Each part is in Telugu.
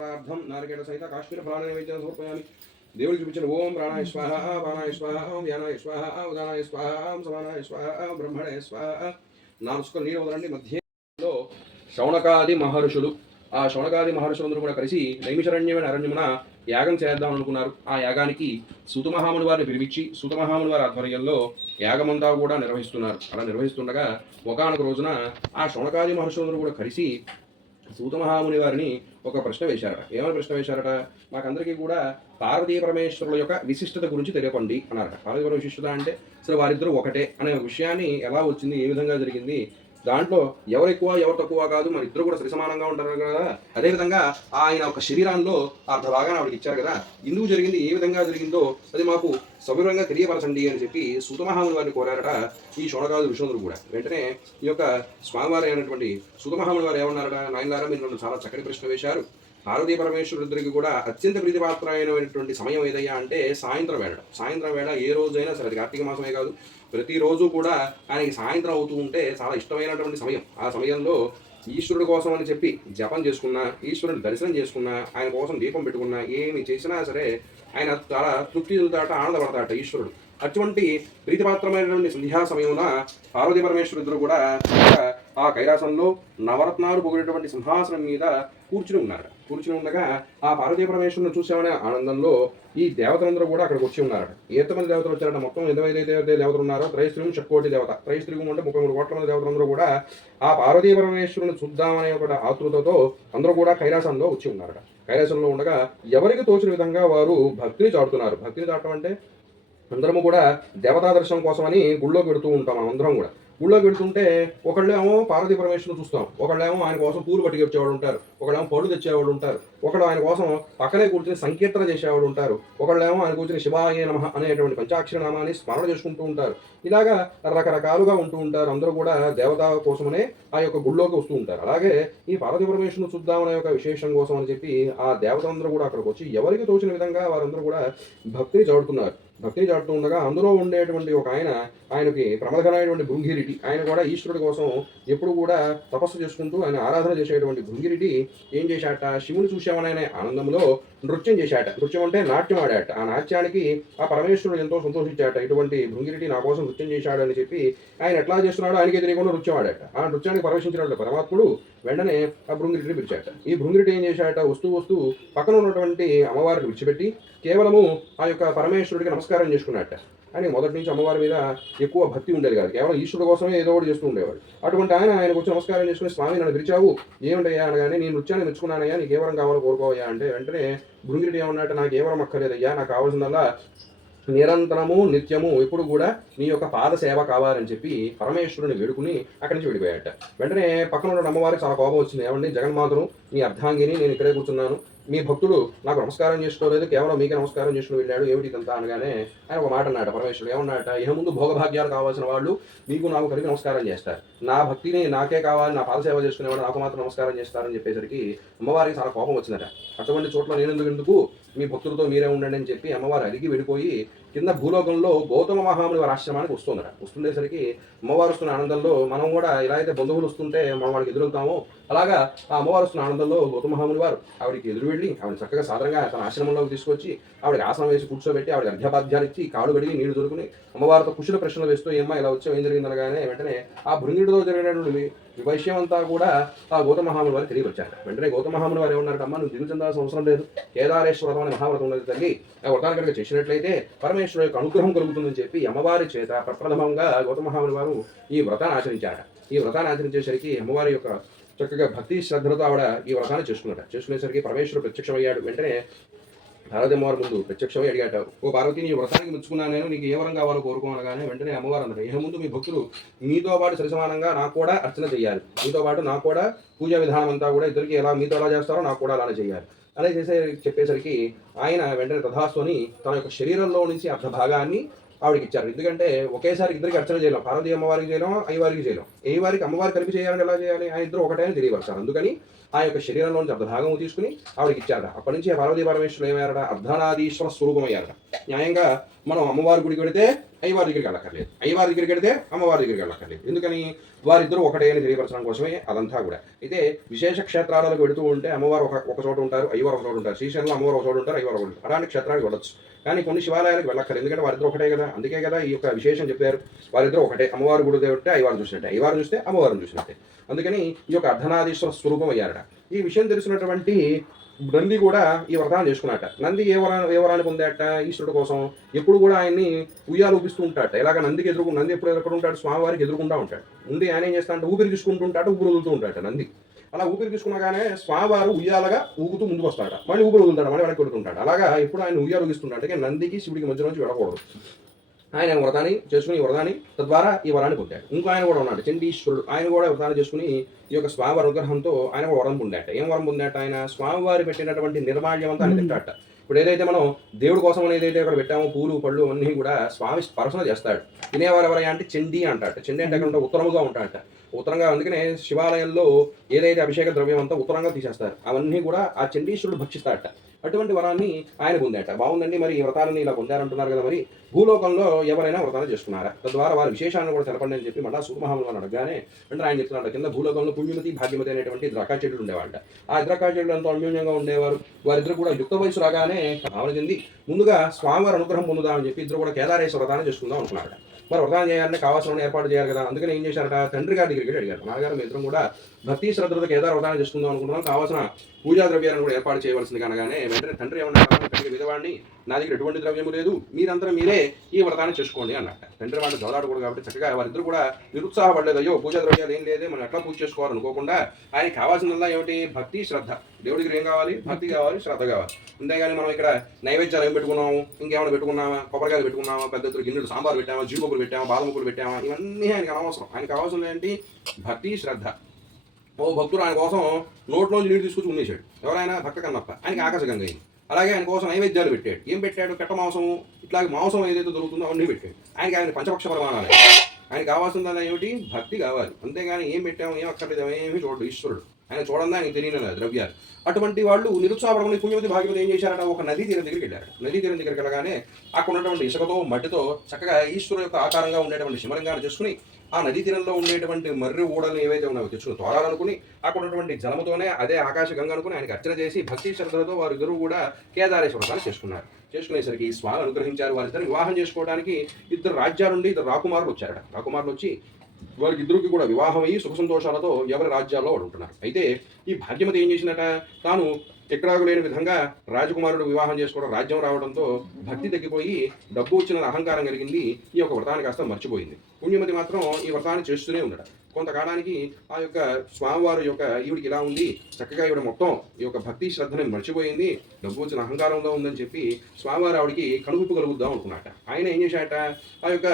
ప్రార్థం నారికేట సహిత కాశ్మీర ఫలాన వైద్యం సమర్పయామి. దేవుడు చూపించిన ఓం ప్రాణాయ స్వాహ ప్రాణాయ స్వాహ ఓం వ్యానాయ స్వాహ ఉదానాయ స్వాహ ఓం సమానాయ స్వాహ బ్రహ్మణాయ స్వాహ. నాలుగు నీరు వదలండి. మధ్యలో శౌనకాది మహర్షులు. ఆ శౌనకాది మహర్షులందరూ కూడా కలిసి నైమిషరణ్యమైన అరణ్యమున యాగం చేద్దాం అనుకున్నారు. ఆ యాగానికి సుతమహాముని వారిని పిలిపించి సుతమహాముని వారి ఆధ్వర్యంలో యాగమంతా కూడా నిర్వహిస్తున్నారు. అలా నిర్వహిస్తుండగా ఒకనొక రోజున ఆ శౌనకాది మహర్షులందరూ కూడా కలిసి సూతమహాముని వారిని ఒక ప్రశ్న వేశారట. ఏమైనా ప్రశ్న వేశారట? మాకందరికీ కూడా పార్వతీ పరమేశ్వరుల యొక్క విశిష్టత గురించి తెలియపండి అన్నారట. పార్వతీ పరమ విశిష్టత అంటే అసలు వారిద్దరూ ఒకటే అనే విషయాన్ని ఎలా వచ్చింది? ఏ విధంగా జరిగింది? దాంట్లో ఎవరు ఎక్కువ ఎవరు తక్కువ కాదు. మన ఇద్దరు కూడా సరిసమానంగా ఉంటారు కదా. అదేవిధంగా ఆయన ఒక శరీరంలో అర్ధ భాగాన్ని ఆవిడకి ఇచ్చారు కదా. ఇందుకు జరిగింది ఏ విధంగా జరిగిందో అది మాకు సవివరంగా తెలియపరచండి అని చెప్పి సుతమహాముని వారిని కోరారట ఈ షోడగాదు విష్ణుందుడు కూడా. వెంటనే ఈ యొక్క స్వామివారి అయినటువంటి సుతమహాముని వారు ఏమన్నారట? నాయనలారా మీరు నన్ను చాలా చక్కటి ప్రశ్న వేశారు. పార్వతీ పరమేశ్వరుడిద్దరికి కూడా అత్యంత ప్రీతిపాత్రమైనటువంటి సమయం ఏదయ్యా అంటే సాయంత్రం వేళ. సాయంత్రం వేళ ఏ రోజైనా సరే అది కార్తీక మాసమే కాదు. ప్రతిరోజు కూడా ఆయనకి సాయంత్రం అవుతూ ఉంటే చాలా ఇష్టమైనటువంటి సమయం. ఆ సమయంలో ఈశ్వరుడు కోసం అని చెప్పి జపం చేసుకున్నా ఈశ్వరుని దర్శనం చేసుకున్నా ఆయన కోసం దీపం పెట్టుకున్నా ఏమి చేసినా సరే ఆయన చాలా తృప్తి చెందుతాట ఆనందపడతాట ఈశ్వరుడు. అటువంటి ప్రీతిపాత్రమైనటువంటి సంధ్యా సమయమున పార్వతీ పరమేశ్వరుడు కూడా ఆ కైలాసంలో నవరత్నాలు పొగిడేటువంటి సింహాసనం మీద కూర్చుని ఉన్నారు. కూర్చుని ఉండగా ఆ పార్వతీ పరమేశ్వరుని చూసామనే ఆనందంలో ఈ దేవతలందరూ కూడా అక్కడికి వచ్చి ఉన్నారట. ఎంతమంది దేవతలు వచ్చారంటే? మొత్తం ఎంతమంది దేవతలు ఉన్నారో? త్రైస్త్రిగం షట్కోటి దేవత. త్రైస్త్రిగం అంటే ముప్పై మూడు కోట్ల మంది దేవతలందరూ కూడా ఆ పార్వతీ పరమేశ్వరుని చూద్దామనే ఒక ఆతృతతో అందరూ కూడా కైలాసంలో వచ్చి ఉన్నారట. కైలాసంలో ఉండగా ఎవరికి తోచిన విధంగా వారు భక్తిని చాటుతున్నారు? భక్తిని చాటడం అంటే అందరము కూడా దేవతా దర్శనం కోసమని గుళ్ళో పెడుతూ ఉంటాం మనం అందరం కూడా. గుళ్ళో పెడుతుంటే ఒకళ్ళేమో పార్వతీ పరమేశ్వరుని చూస్తాం. ఒకళ్ళేమో ఆయన కోసం పూలు పట్టుకొచ్చేవాడు ఉంటారు. ఒకళ్ళేమో పళ్ళు తెచ్చేవాడు ఉంటారు. ఒకళ్ళు ఆయన కోసం పక్కనే కూర్చొని సంకీర్తన చేసేవాడు ఉంటారు. ఒకళ్ళేమో ఆయన కూర్చొని శివాయ నమ అనేటువంటి పంచాక్షర నామాన్ని స్మరణ చేసుకుంటూ ఉంటారు. ఇలాగా రకరకాలుగా ఉంటూ ఉంటారు. అందరూ కూడా దేవత కోసమనే ఆ యొక్క గుళ్ళోకి వస్తూ ఉంటారు. అలాగే ఈ పార్వతీ పరమేశ్వరుని చూద్దామనే యొక్క విశేషం కోసం అని చెప్పి ఆ దేవతలందరూ కూడా అక్కడికి వచ్చి ఎవరికి తోచిన విధంగా వారందరూ కూడా భక్తిని చదువుతున్నారు భక్తి చాటుతూ ఉండగా అందులో ఉండేటువంటి ఒక ఆయన ఆయనకి ప్రమదకరమైనటువంటి భృంగిరిటి. ఆయన కూడా ఈశ్వరుడి కోసం ఎప్పుడు కూడా తపస్సు చేసుకుంటూ ఆయన ఆరాధన చేసేటువంటి భృంగిరిటి. ఏం చేశాట? శివుని చూసామనే ఆనందంలో నృత్యం చేశాట. నృత్యం అంటే నాట్యం ఆడాట. ఆ నాట్యానికి ఆ పరమేశ్వరుడు ఎంతో సంతోషించాట. ఇటువంటి భృంగిరిటి నా కోసం నృత్యం చేశాడు అని చెప్పి ఆయన ఎట్లా చేస్తున్నాడో ఆయనకి తెలియకుండా నృత్యం ఆడాట. ఆ నృత్యానికి ప్రవేశించినటువంటి పరమాత్ముడు వెంటనే ఆ భృంగిరిటిని పిలిచాట. ఈ భృంగిరిటి ఏం చేశాట? వస్తూ వస్తూ పక్కన ఉన్నటువంటి అమ్మవారిని విడిచిపెట్టి కేవలము ఆ యొక్క పరమేశ్వరుడికి నమస్కారం చేసుకున్నట్ట కానీ మొదటి నుంచి అమ్మవారి మీద ఎక్కువ భక్తి ఉండేది కాదు. కేవలం ఈశ్వరుడు కోసమే ఏదో ఒకటి చేస్తూ ఉండేవాడు అటువంటి ఆయన ఆయనకు వచ్చి నమస్కారం చేసుకుని స్వామి నన్ను పిలిచావు? ఏమిటయ్యా? అనగానే నేను నృత్యాన్ని మెచ్చుకున్నానయ్యా నీకు ఏ వరం కావాలో కోరుకోవయ్యా. అంటే వెంటనే భృంగిరెడ్డి ఏమన్నట్టు నాకు ఏ వరం అక్కర్లేదయ్యా నాకు కావాల్సిందల్లా నిరంతరము నిత్యము ఎప్పుడు కూడా నీ యొక్క పాద సేవ కావాలని చెప్పి పరమేశ్వరుని వేడుకుని అక్కడి నుంచి విడిపోయాట వెంటనే పక్కన ఉన్న అమ్మవారికి చాలా కోపం వచ్చింది. ఏమండి జగన్మాతను నీ అర్ధాంగిని నేను ఇక్కడే కూర్చున్నాను. మీ భక్తుడు నాకు నమస్కారం చేసుకోలేదు కేవలం మీకే నమస్కారం చేసుకుని వెళ్ళాడు ఏమిటి ఇదంతా అనగానే ఆయన ఒక మాట అన్నాడు పరమేశ్వరుడు ఏమన్నాట ఇహ ముందు భోగభాగ్యాలు కావాల్సిన వాళ్ళు మీకు నాకు కలిగి నమస్కారం చేస్తారు. నా భక్తిని నాకే కావాలి నా పాదసేవ చేసుకునేవాడు నాకు మాత్రం నమస్కారం చేస్తారని చెప్పేసరికి అమ్మవారికి చాలా కోపం వచ్చిందట. అటువంటి చోట్ల నేను ఎందుకు మీ భక్తులతో మీరే ఉండండి అని చెప్పి అమ్మవారు అడిగి వెళ్ళిపోయి కింద భూలోకంలో గౌతమ మహాముని వారి ఆశ్రమానికి వస్తుందట వస్తుండేసరికి అమ్మవారు వస్తున్న ఆనందంలో మనం కూడా ఎలా అయితే బంధువులు వస్తుంటే మనం వాళ్ళకి ఎదురుతామో అలాగా ఆ అమ్మవారు వస్తున్న ఆనందంలో గౌతమ మహాముని వారు ఆవిడికి ఎదురు వెళ్ళి ఆవిడ చక్కగా సాధారణంగా తన ఆశ్రమంలోకి తీసుకొచ్చి ఆవిడకి ఆసనం వేసి కూర్చోబెట్టి ఆవిడ అర్ఘ్యపాధ్యాలు ఇచ్చి కాడు కడిగి నీళ్ళు దొరుకుని అమ్మవారితో కుషుల ప్రశ్నలు వేస్తూ ఏమ్మా ఇలా వచ్చావు ఏం జరిగింది? అనగానే వెంటనే ఆ భృంగిడితో జరిగినటువంటి విషయం అంతా కూడా ఆ గౌతమ మహాముని వారు తిరిగి వచ్చారు వెంటనే గౌతమ మహాముని వారు ఏమన్నారట అమ్మ నువ్వు దిగు చెందాల్సిన అవసరం లేదు కేదారేశ్వరం అనే మహావ్రతం ఉన్నది తల్లి ఆ వ్రతాన్ని కనుక చేసినట్లయితే పరమేశ్వరుడు యొక్క అనుగ్రహం కలుగుతుందని చెప్పి అమ్మవారి చేత ప్రప్రథమంగా గౌతమ మహాముని వారు ఈ వ్రతాన్ని ఆచరించారట. ఈ వ్రతాన్ని ఆచరించేసరికి అమ్మవారి యొక్క చక్కగా భక్తి శ్రద్ధలతో ఆవిడ ఈ వ్రతాన్ని చేసుకున్నాడు చేసుకునేసరికి పరమేశ్వరుడు ప్రత్యక్షమయ్యాడు. వెంటనే పార్వతి అమ్మవారి ముందు ప్రత్యక్షమై అడిగాట ఓ పార్వతి నీ వ్రతానికి మెచ్చుకున్నాను నేను నీకు ఏ వరం కావాలో కోరుకోనగానే వెంటనే అమ్మవారు అన్నారు ఏ ముందు మీ భక్తులు మీతో పాటు సరిసమానంగా నాకు కూడా అర్చన చేయాలి. మీతో పాటు నాకు కూడా పూజా విధానం అంతా కూడా ఇద్దరికి ఎలా మీతో ఎలా చేస్తారో నాకు కూడా అలానే చేయాలి. అలా చేసే చెప్పేసరికి ఆయన వెంటనే తథాస్తుని తన యొక్క శరీరంలో నుంచి అర్ధ భాగాన్ని ఆవిడకి ఇచ్చారు ఎందుకంటే ఒకేసారి ఇద్దరికి అర్చన చేయలేం. పార్వతీ అమ్మవారికి చేయలేం అయ్యవారికి చేయలేం. ఏ వారికి అమ్మవారి కలిపి చేయాలని ఎలా చేయాలి ఆ ఇద్దరు ఒకటే అని అందుకని ఆ యొక్క శరీరంలోంచి అర్ధ భాగం తీసుకుని ఆవిడకి ఇచ్చారట అప్పటి నుంచి పార్వతీ పరమేశ్వరులు ఏమయ్యారట? అర్ధనాదీశ్వర స్వరూపం అయ్యారట న్యాయంగా మనం అమ్మవారి గుడికి వెళితే అయ్యవారి దగ్గరికి వెళ్ళక్కర్లేదు. అయ్యవారి దగ్గరికి వెళితే అమ్మవారి దగ్గరికి వెళ్ళక్కర్లేదు. ఎందుకని? వారిద్దరూ ఒకటే అని తెలియపరచడం కోసమే అదంతా కూడా. అయితే విశేష క్షేత్రాలకు వెళుతూ ఉంటే అమ్మవారు ఒక ఒక చోట ఉంటారు అయ్యవారు ఒక చోట ఉంటారు శ్రీశైలంలో అమ్మవారు ఒక చోట ఉంటారు అయ్యవారు ఒక ఉంటారు. అలాంటి క్షేత్రానికి వెళ్ళొచ్చు. కానీ కొన్ని శివాలయాలకు వెళ్ళక్కర్లేదు. ఎందుకంటే వారిద్దరు ఒకటే కదా. అందుకే కదా ఈ యొక్క విశేషం చెప్పారు. వారిద్దరు ఒకటే. అమ్మవారు గుడి దేవుంటే అయ్యవారు చూసినట్టే. అయ్యవారు చూస్తే అమ్మవారిని చూసినట్టే. అందుకని ఈ యొక్క అర్ధనాదీశ్వర స్వరూపం అయ్యారట. ఈ విషయం తెలిసినటువంటి నంది కూడా ఈ వ్రతాన్ని చేసుకున్నట్ట నంది ఏ వరా ఏ వరాన్ని పొందాట? ఈశ్వరుడు కోసం. ఎప్పుడు కూడా ఆయన్ని ఉయ్యాలు ఊపిస్తూ ఉంటాడట. ఇలాగ నందికి ఎదురుకు నంది ఎప్పుడు ఎక్కడ ఉంటాడు స్వామివారికి ఎదురుకుండా ఉంటాడు. ఉండి ఆయన ఏం చేస్తాడంటే ఊపిరి తీసుకుంటుంటాడు ఊపిరి వదులుతూ ఉంటాడు నంది. అలా ఊపిరి తీసుకున్నాగానే స్వామివారు ఉయ్యాలగా ఊగుతూ ముందుకు వస్తాడట. మళ్ళీ ఊపిరి వదులుతాడు మళ్ళీ వెనక్కి వెళ్తుంటాడు అలాగా ఎప్పుడు ఆయన ఉయ్యాలు ఊగిస్తుంటాడు. అంటే నందికి శివుడికి మధ్య నుంచి వెళ్ళకూడదు. ఆయన వ్రతాన్ని చేసుకుని వ్రతాన్ని తద్వారా ఈ వరాన్ని పొందాడు. ఇంకో ఆయన కూడా ఉన్నాడు చండీశ్వరుడు. ఆయన కూడా వ్రతాన్ని చేసుకుని ఈ యొక్క స్వామివారి అనుగ్రహంతో ఆయన కూడా వరం పొందాట ఏం వరం పొందాట ఆయన? స్వామివారి పెట్టినటువంటి నిర్మాల్యం అంతా ఆయన తింటాట ఇప్పుడు ఏదైతే మనం దేవుడి కోసం ఏదైతే అక్కడ పెట్టామో పూలు పళ్ళు అన్నీ కూడా స్వామి స్పర్శన చేస్తాడు. తినేవారు ఎవరయ్యా అంటే చెండి అంటాడు చండీ అంటే అక్కడ ఉత్తరముగా ఉంటాడట ఉత్తరంగా అందుకనే శివాలయంలో ఏదైతే అభిషేక ద్రవ్యం అంతా ఉత్తరంగా తీసేస్తారు. అవన్నీ కూడా ఆ చండీశ్వరుడు భక్షిస్తాడట అటువంటి వరాన్ని ఆయన పొందాట బాగుందండి మరి ఈ వ్రతాలని ఇలా పొందారంటున్నారు కదా మరి. భూలోకంలో ఎవరైనా వ్రతాలు చేసుకున్నారా? తద్వారా వారి విశేషాలను కూడా తెలపండి అని చెప్పి మళ్ళా సూపమహాములు అడగగానే అంటే ఆయన చెప్తున్నాడు కింద భూలోకంలో పుణ్యమతి భాగ్యమతి అనేటువంటి ద్రకా చెట్లు ఉండేవాళ్ళ ఆ ద్రకా చెట్లు ఎంతో అన్యోన్యంగా ఉండేవారు. వారిద్దరు కూడా యుక్త వయసు రాగానే భావన చెంది ముందుగా స్వామివారి అనుగ్రహం పొందుదామని చెప్పి ఇద్దరు కూడా కేదారేశ్వర వ్రతాన్ని చేసుకుందాం అనుకున్నారట. మరి వ్రతాన్ని చేయాలంటే కావాల్సిన ఏర్పాటు చేయాలి కదా. అందుకని ఏం చేశారట? తండ్రి గారి దగ్గరికి అడిగారు. నాన్నగారు మీ ఇద్దరం కూడా భక్తి శ్రద్ధలతో కేదార వ్రతాన్ని చేసుకుందాం అనుకుంటున్నాం. కావాల్సిన పూజా ద్రవ్యాలను కూడా ఏర్పాటు చేయవలసింది కనగానే వెంటనే తండ్రి ఏమన్నా విధవాడిని నా దగ్గర ఎటువంటి ద్రవ్యము లేదు. మీరంతా మీరే ఈ వ్రతాన్ని చేసుకోండి అన్నట్ట. తండ్రి వాళ్ళు చదవాడకూడదు కాబట్టి చక్కగా వారిద్దరు కూడా నిరుత్సాహపడలేదు అయ్యో పూజా ద్రవ్యాలు ఏం లేదే మనం ఎట్లా పూజ చేసుకోవాలనుకోకుండా ఆయన కావాల్సిందల్లా ఏమిటి? భక్తి శ్రద్ధ. దేవుడికి ఏం కావాలి? భక్తి కావాలి శ్రద్ధ కావాలి. అంతేగాని మనం ఇక్కడ నైవేద్యాలు ఏం పెట్టుకున్నాము? ఇంకేమైనా పెట్టుకున్నామా? కొబ్బరికాయలు పెట్టుకున్నామా? పెద్ద గిన్నెలు సాంబార్ పెట్టామా? జీడిపప్పులు పెట్టామా? బాదం పెట్టామా? ఇవన్నీ ఆయనకి అనవసరం. ఆయనకి కావాల్సింది ఏంటి? భక్తి శ్రద్ధ. ఓ భక్తుడు ఆయన కోసం నోట్లోంచి నీళ్ళు తీసుకొచ్చి ఉండేశాడు ఎవరైనా భక్త కన్నప్ప. ఆయనకి ఆకాశగంగ అయింది. అలాగే ఆయన కోసం నైవేద్యాలు పెట్టాడు. ఏం పెట్టాడు? కట్ట మాంసం ఇట్లాగే మాంసం ఏదైతే దొరుకుతుందో అవన్నీ పెట్టాడు. ఆయనకి ఆయన పంచపక్ష ప్రమాణాలు. ఆయన కావాల్సిందల్లా ఏమిటి? భక్తి కావాలి. అంతేగాని ఏం పెట్టాము? ఏం అక్కర్లేదు. ఏమీ చూడడు. ఈశ్వరుడు. ఆయన చూడందా? ఆయన తెలియన ద్రవ్యాలు. అటువంటి వాళ్ళు నిరుత్సాహపడమని పుణ్యవతి భాగ్యవతి ఏం చేశారట? ఒక నదీ తీరం దగ్గరికి వెళ్ళారు నదీ తీరం దగ్గరికి వెళ్ళగానే అక్కడ ఉన్నటువంటి ఇసుకతో మట్టితో చక్కగా ఈశ్వరు యొక్క ఆకారంగా ఉండేటువంటి శివలింగాన్ని చేసుకుని ఆ నదీ తీరంలో ఉండేటువంటి మర్రి ఊడలు ఏవైతే ఉన్నాయో తెచ్చుకుని తోరాలనుకుని అక్కడ ఉన్నటువంటి జలముతోనే అదే ఆకాశ గంగ అనుకుని ఆయనకి అర్చన చేసి భక్తి శ్రద్ధలతో వారిద్దరూ కూడా కేదారేశ్వర చేసుకున్నారు. చేసుకునేసరికి స్వామి అనుగ్రహించారు. వారిద్దరిని వివాహం చేసుకోవడానికి ఇద్దరు రాజ్యాల నుండి ఇద్దరు రాకుమారులు వచ్చారట. రాకుమారులు వచ్చి వారికి ఇద్దరికి కూడా వివాహం అయ్యి సుఖ సంతోషాలతో ఎవరి రాజ్యాల్లో వాడు ఉంటున్నారు అయితే ఈ భాగ్యమతి ఏం చేసిందట? తాను ఎక్కడాకు లేని విధంగా రాజకుమారుడు వివాహం చేసుకోవడం రాజ్యం రావడంతో భక్తి తగ్గిపోయి డబ్బు వచ్చిన అహంకారం కలిగింది ఈ యొక్క వ్రతాన్ని కాస్త మర్చిపోయింది. పుణ్యమతి మాత్రం ఈ వ్రతాన్ని చేస్తూనే ఉండట. కొంతకాలానికి ఆ యొక్క స్వామివారి యొక్క ఈవిడికి ఇలా ఉంది చక్కగా ఈవిడ మొత్తం ఈ యొక్క భక్తి శ్రద్ధని మర్చిపోయింది డబ్బు వచ్చిన అహంకారంలో ఉందని చెప్పి స్వామివారు ఆవిడికి కనువిప్పు కలుగుద్దాం అనుకున్నట ఆయన ఏం చేశాట ఆ యొక్క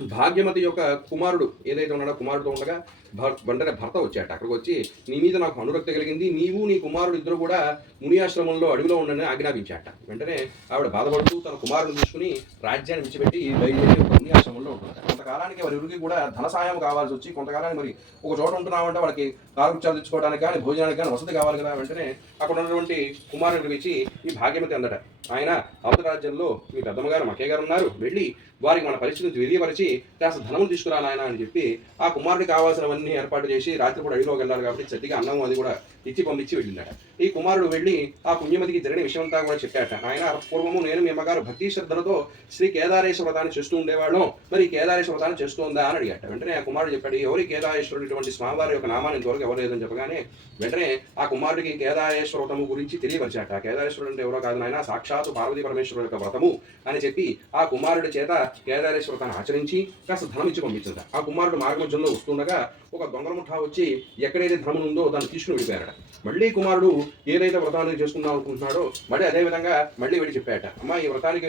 భాగ్యమతి యొక్క కుమారుడు ఏదైతే ఉన్నాడో కుమారుడుతో ఉండగా భర్ వెంటనే భర్త వచ్చాట. అక్కడికి వచ్చి నీ మీద నాకు అనురక్తి కలిగింది. నీవు నీ కుమారుడు ఇద్దరు కూడా మునియాశ్రమంలో అడవిలో ఉండని ఆజ్ఞాపించాట. వెంటనే ఆవిడ బాధపడుతూ తన కుమారుడు తీసుకుని రాజ్యాన్ని విడిచిపెట్టి బయలుదేరి ఒక మునియాశ్రమంలో ఉంటుంది. కొంతకాలానికి వారి కూడా ధన సాయం కావాల్సి వచ్చి కొంతకాలానికి మరి ఒక చోట ఉంటున్నామంటే వాళ్ళకి కారుచాలు తెచ్చుకోవడానికి కానీ భోజనానికి కానీ వసతి కావాలి కదా వెంటనే అక్కడ ఉన్నటువంటి కుమారుడికి పిలిచి ఈ భాగ్యమతి అందట. ఆయన అవత రాజ్యంలో మీ పెద్దమ్మగారు మకే గారు ఉన్నారు. వెళ్ళి వారికి మన పరిస్థితిని తెలియపరిచి కాస్త ధనము తీసుకురాలి ఆయన అని చెప్పి ఆ కుమారుడికి కావాల్సినవన్నీ ఏర్పాటు చేసి రాత్రిపూట అడిగిలోకి వెళ్ళారు కాబట్టి చట్టిగా అన్నం అది కూడా ఇచ్చి పంపించి వెళ్ళిందట. ఈ కుమారుడు వెళ్ళి ఆ పుణ్యమతికి జరిగిన విషయం అంతా కూడా చెప్పాట. ఆయన పూర్వము నేను మీ అమ్మగారు భక్తి శ్రద్ధలతో శ్రీ కేదారేశ్వర వ్రతాన్ని చేస్తూ ఉండేవాళ్ళం. మరి కేదారేశ్వర వ్రతాన్ని చేస్తుందా అని అడిగాట. వెంటనే ఆ కుమారుడు చెప్పాడు ఎవరి కేదారేశ్వరుడు స్వామివారి యొక్క నామాన్ని ఇంతవరకు ఎవరలేదని చెప్పగానే వెంటనే ఆ కుమారుడికి కేదాయేశ్వరతము గురించి తెలియపరిచాట. కేదారేశ్వరుడు అంటే ఎవరో కాదు నాయన సాక్షాత్తు పార్వతీ పరమేశ్వరుడు యొక్క వ్రతము అని చెప్పి ఆ కుమారుడి చేత కేదారేశ్వరతను ఆచరించి కాస్త ధనం ఇచ్చి పంపించట. ఆ కుమారుడు మార్గమధ్యంలో వస్తుండగా ఒక దొంగల ముఠా వచ్చి ఎక్కడైతే ధనం ఉందో దాన్ని తీసుకుని వెళ్ళిపోయారట మళ్ళీ కుమారుడు ఏదైతే వ్రతాన్ని చేసుకుందాం అనుకుంటున్నాడో మళ్ళీ అదే విధంగా మళ్ళీ వెళ్ళి చెప్పాట అమ్మ ఈ వ్రతానికి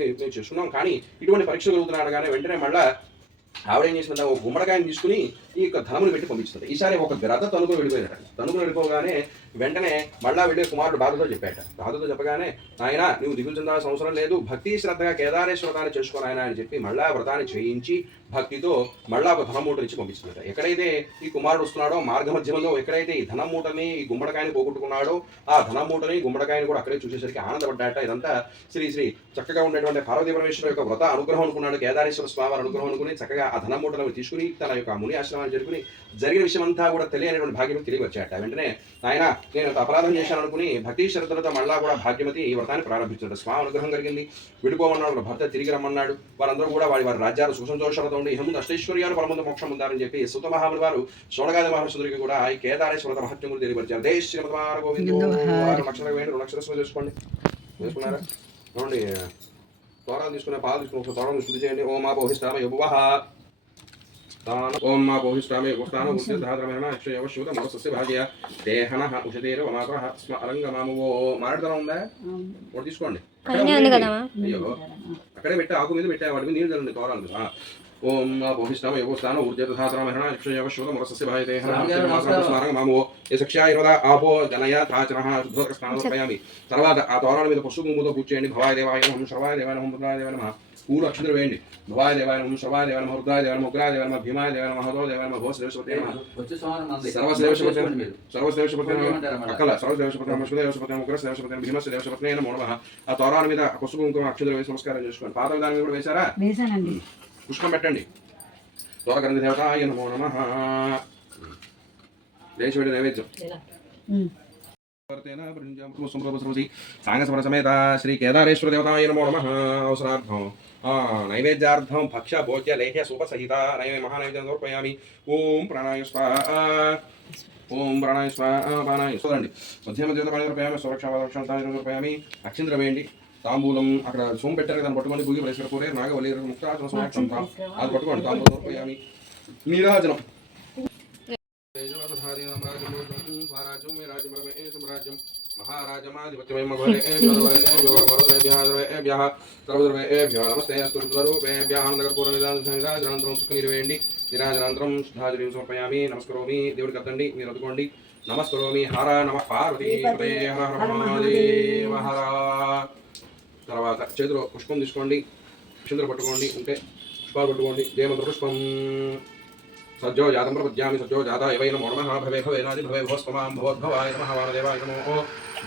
మేము కానీ ఇటువంటి పరీక్ష కలుగుతున్నాడు కానీ వెంటనే మళ్ళా ఆవిడ ఏం చేసిందంటే ఒక గుమ్మడికాయని తీసుకుని ఈ యొక్క ధనమును పెట్టి పంపించింది ఈసారి ఒక గ్రత తణుకు వెళ్ళిపోయాడట తణుకు వెళ్ళిపోగానే వెంటనే మళ్ళా వెళ్ళే కుమారుడు బాధతో చెప్పాట. బాధతో చెప్పగానే ఆయన నువ్వు దిగులు చెందాల్సిన అవసరం లేదు. భక్తి శ్రద్ధగా కేదారేశ్వర వ్రతాన్ని ఆయన అని చెప్పి మళ్ళా వ్రతాన్ని చేయించి భక్తితో మళ్ళా ఒక ధనమూట నుంచి పంపించిందట. ఎక్కడైతే ఈ కుమారుడు వస్తున్నాడో మార్గ మధ్యలో ఎక్కడైతే ఈ ధనమూటని ఈ గుమ్మడికాయని పోగొట్టుకున్నాడో ఆ ధనమూటని గుమ్మడికాయని కూడా అక్కడే చూసేసరికి ఆనందపడ్డాట ఇదంతా శ్రీ శ్రీ చక్కగా ఉండేటువంటి పార్వతీ పరమేశ్వర యొక్క వ్రత అనుగ్రహం అనుకున్నాడు. కేదారేశ్వర స్వామి వారి అనుగ్రహం అనుకుని చక్కగా ఆ ధనమూటను తీసుకుని తన యొక్క ముని ఆశ్రమాన్ని చేరుకుని జరిగిన విషయం అంతా కూడా తెలియనటువంటి భాగ్యం తిరిగి వచ్చాట వెంటనే ఆయన నేను అపరాధం చేశాను అనుకుని భక్తి శ్రద్ధలతో మళ్ళా కూడా భాగ్యమతి ఈ వ్రతాన్ని ప్రారంభించాడు స్వామి అనుగ్రహం కలిగింది. విడిపోమన్నాడు భర్త తిరిగి రమ్మన్నాడు. వారందరూ కూడా వారి వారి రాజ్యాలు సుఖసంతోషాలతో ఉండి ఇహముందు అష్టైశ్వర్యాలు పరమంద మోక్షం ఉందారని చెప్పి సుత మహాముని వారు సోనగాది మహర్షులకి కూడా ఈ కేదారేశ్వర మహత్యం గురించి తెలియపరిచారు. దేశ్ శ్రీమద్వార గోవిందో. వారు లక్షల వేయండి లక్షల చేసుకోండి. వేసుకున్నారా చూడండి. తోరాలు తీసుకునే పాలు తీసుకుని ఒక తోరం శుద్ధి చేయండి. ఓం మా బోహిస్తామ యువహ ఓం మా భాగ్య దేహన స్మ అరంగమామవో ఉందా? ఒకటి తీసుకోండి. అయ్యో. అక్కడే పెట్టే ఆకు మీద పెట్టే వాటి మీద నీళ్ళు తోరాలు. ఓం మా బోహిష్టామ యువ స్థాన ఊర్జధాద్రమేణ యక్షయవ శూత మనసస్య భాగ్య దేహన స్మరంగమామవో ఏ సఖ్యా ఇరవద ఆపో జనయ తాచన శుద్ధోదక స్నానం సమయామి తర్వాత ఆ తోరాల మీద పసుపు కుంకుమతో పూజ చేయండి భవాయ దేవాయ నమః శర్వాయ దేవాయ నమః రుద్రాయ దేవాయ నమః పూలు అక్షంతలు వేయండి భవాయ దేవాయ నమః శర్వాయ దేవాయ నమః రుద్రాయ దేవాయ నమః ఉగ్రాయ దేవాయ నమః భీమాయ దేవాయ నమః హదో దేవాయ నమః భోస్ దేవశపతే నమః చేసుకోండి మీరు సర్వదేవశపతే ఏమంటారు మళ్ళా? అక్కల సర్వదేవశపతే నమః దేవశపతే ఉగ్రస్ దేవశపతే భీమస్ దేవశపతే నమో నమః ఆ తోరాల మీద పసుపు కుంకుమ అక్షంతలు వేసి నమస్కారం చేసుకోండి పాత కూడా వేశారా వేసానండి పుష్పం పెట్టండి. తోరగరంధి దేవతాయ నమో నమః. దేశవేడి నైవేద్యం. సాంగసమర సమేత శ్రీ కేదారేశ్వర దేవతాయ నమో నమ. అవసరార్థం. ఆ, నైవేద్యార్థం భక్ష్య భోజ్య లేహ్య సూపసహిత నైవే మహానైవేద్యం సమర్పయామి. ఓం ప్రాణాయ ఓం ప్రాణాయ స్వాహ ప్రాణాయ చూడండి. మధ్య మధ్య పాణి రూపాయమి సురక్ష వరక్ష రూపాయమి అక్షింద్ర వేయండి. తాంబూలం అక్కడ సోము పెట్టారు దాన్ని పట్టుకోండి భూగి ప్రేషర్ కోరే నాగవల్లి ముక్తాచన సమాక్షం అది పట్టుకోండి తాంబూలం రూపాయమి నీరాజనం. నిరాజనాంతరం శుద్ధాజలిం సమర్పయామి. నమస్కరోమి. దేవుడికి అద్దండి. మీరు అదుకోండి. నమస్కరోమి. హర నమ. పార్వతీ. హర హర మహాదేవ. హర తర్వాత చేతిలో పుష్పం తీసుకోండి చంద్ర పట్టుకోండి ఉంటే పుష్పాలు పట్టుకోండి దేవంత్ర పుష్పం. సజ్జో జాతం ప్రపద్యామి సజ్జో జాత ఇవై నమో నమః. భవే భవేనాది భవే భవస్వమాం భవద్భవాయ నమః వానదేవాయ నమో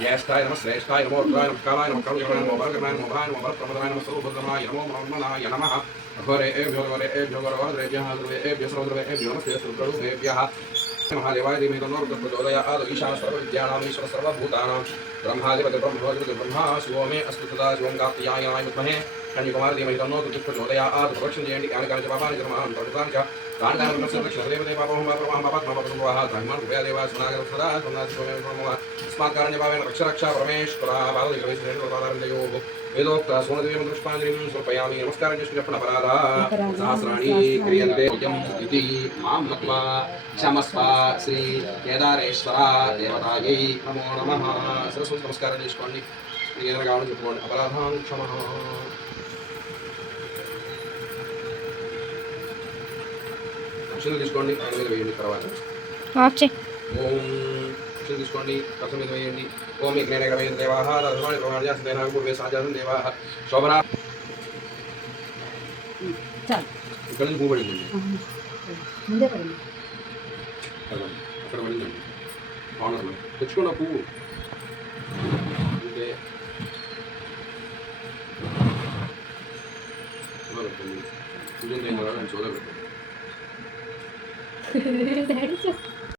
జ్యేష్ఠాయ నమః శ్రేష్ఠాయ నమో రుద్రాయ నమః కాలాయ నమః కరుణాయ నమో వరకర్ణాయ నమో భాయ నమో భరప్రమదాయ నమః సర్వభద్రమాయ నమో బ్రహ్మణాయ నమః. ఘోరే ఏభ్యో ఘోరే ఏ ఘోరవాద్రేభ్యः ధ్రువే ఏభ్యः సర్వధ్రువే ఏభ్యో నమస్తే సురుద్రువేభ్యः ब्रह्मादेवाय देवे गणोर्गतोदया आदौ ईशान सर्वविद्यानां ईश्वर सर्वभूतानां। ब्रह्मादिपति ब्रह्मोदिपति ब्रह्मा शिवो मे వేదోక్త సోనదేవం పుష్పాంజలిం సమర్పయామి నమస్కారం చేసుకుని చెప్పండి అపరాధ సహస్రాణి క్రియంతే ఇది మాం మత్వా క్షమస్వ శ్రీ కేదారేశ్వర దేవతాయై నమో నమ సరస్వతి నమస్కారం చేసుకోండి మీకు ఏదైనా కావాలని చెప్పుకోండి అపరాధాం క్షమ తీసుకోండి ఆయన మీద వేయండి తర్వాత ఓం శిక్షణ తీసుకోండి రసం వేయండి ఓం యజ్ఞానమైన దేవాహ రథమాని ప్రమాణ్యాస దేనాకు వేసాజాసం దేవాహ. శోభనా ఇక్కడ నుంచి పూపడిందండి అక్కడ పడిందండి. ఆనర్లో తెచ్చుకున్న పువ్వు. అంటే చూడండి చూడండి చూడండి